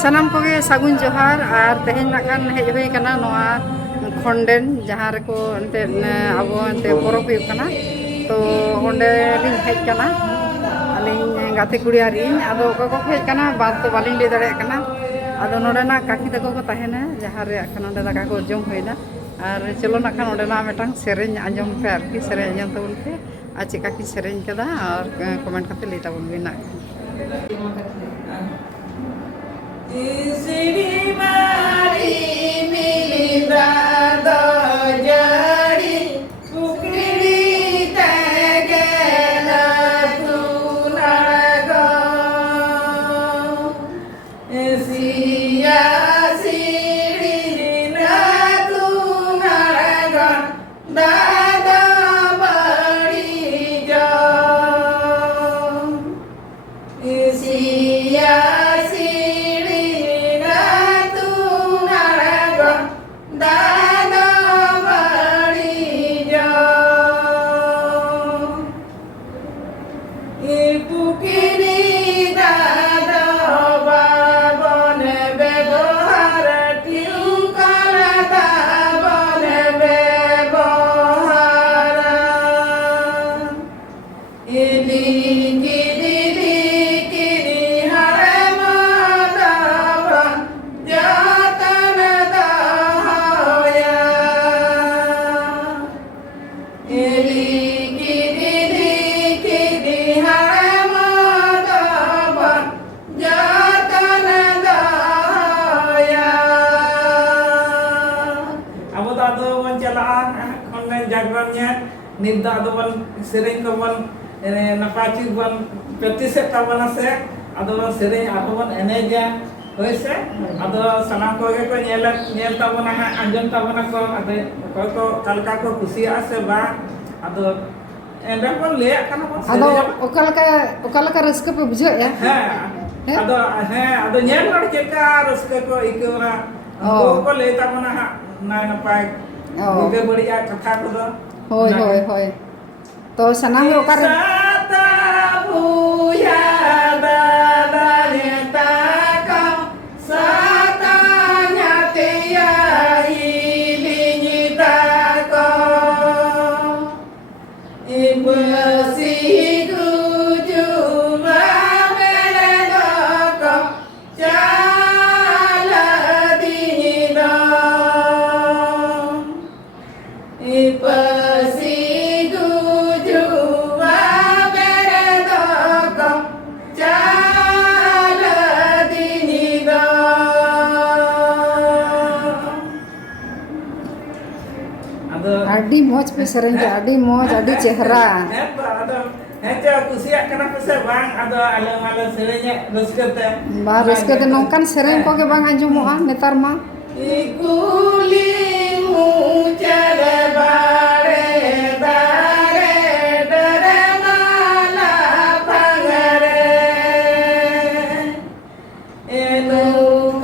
सानाम कोगे सागुन जोहार और तेहेन नाखान हेज हुई कना नोआ खंडेन जहाँ रेको एंते अब एंते परब हुई कना तो ओंडे लिंग हेज कना अलिंग गाते कुड़ी आर इन आदो को हेज कना बात तो बालिंग ले दाड़े कना आदो नोडेना काकी तको को ताहेना जहाँ रे अखन ओंडे दाका को जम हुईना और चलो नाखान ओंडेना मेटांग सेरेंज आंजम पे आरकी सेरेंज आंजम तबन पे आ चेका की सेरेंज कदा और कमेंट करते ले ताबन बिना Isiri mari milida do jari pukri tegela tunarago siya siri na tunarago dada bari jo siya Ninda adoban sering kawan napaci ban petiset kawan ase adoban sering adoban energia hoise ado sanam ko ge ko nyel tabona ha anjom tabona ko ade ko kalka ko kusi ase ba ado ende kon le kana ko ado okalaka raska pe bujha ya ado nyel lor cheka raska ko ikora ko le tabona ha na napai ge badiya katha ko do होय होय होय तो सनाम ओकार साता भूया दादा नेता का साता न्यातिया इलिनिता को इबसी गुजुवा मेरे को चाला दीदा आडी मौज पे सेरेंज आडी मौज आडी चेहरा हेचा कुसिया कना पसे बांग आदो आले सेरेंज रस्कते बा रस्कते नोंकान सेरेंज को के बांग आंजुमोआ नेतार मा इकुली मुचर बारे दारे डरे नाला भंगरे एनु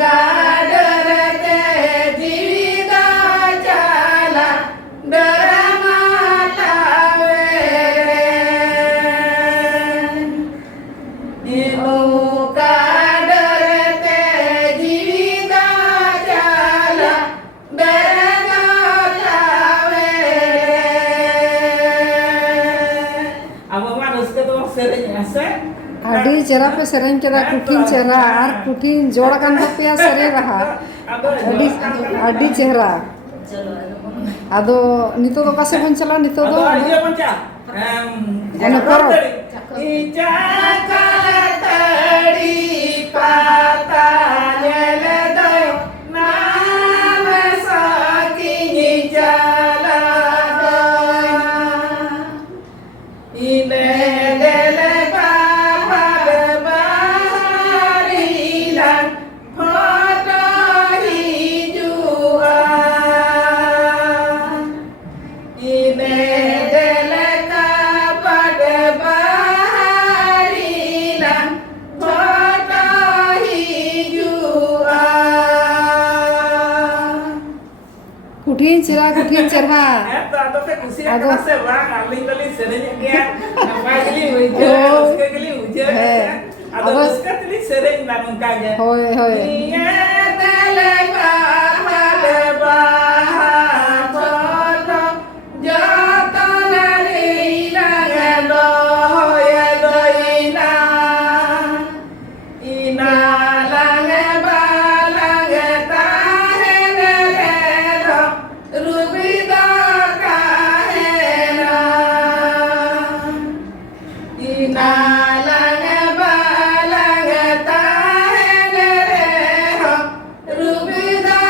गाडरते जीविदा चाला आडी चेहरा पे सेरेंज केदा कुकिंग चेहरा और कुकिंग जोड़ा कान पे सेरे रहा आडी आडी चेहरा आदो नितो दो कासे बन चला नितो दो आडिया पंचा एने करो इचा कातड़ी पाता ले दो नाम साकी चला दो इने देले कुठीन चेहरा तो पे कुसिया कना से बा आली तली सेरेंज गया नपाय गली होई जे उसके गली उजे ado raska tili sereng dan nungka ge hoi hoi Iya dale baha kono joto nalila ngado ya doina ina lange balange tahene redo rubida kahena ina lange balange tahene redo rubida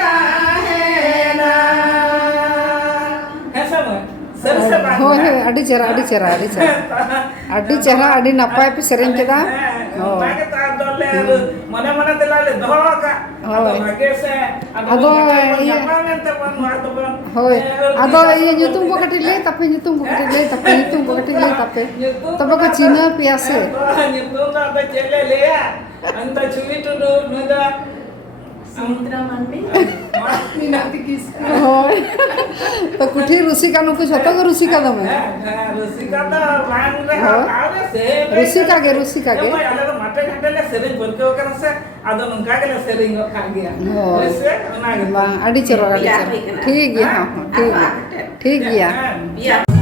kahena ऐसा में sir से बात hoi hoi adi cerah adi cerah adi napai pe sereng keda Mage ta dolle mana mana telale doka ado mage se Ado, iya. nyapamente pan mar to pan hoi ado iya nyutung ko kati le tapi nyutung ko kati le tapi tobe ko Cina piase nyutung da ta chele le ya anta chuli to no da Sumitra Mandi. minati kis hoi to kuthi rusika nuku joto ko rusika dome rusika ta wan re हाँ। are se rusika ge Yo ale to mate gantele sereng borke okara se ado nungka gele sereng ka gya Oh. wese ona ge bang adi cerah Biar baik kena. ठीक गया हाँ ठीक गया Biar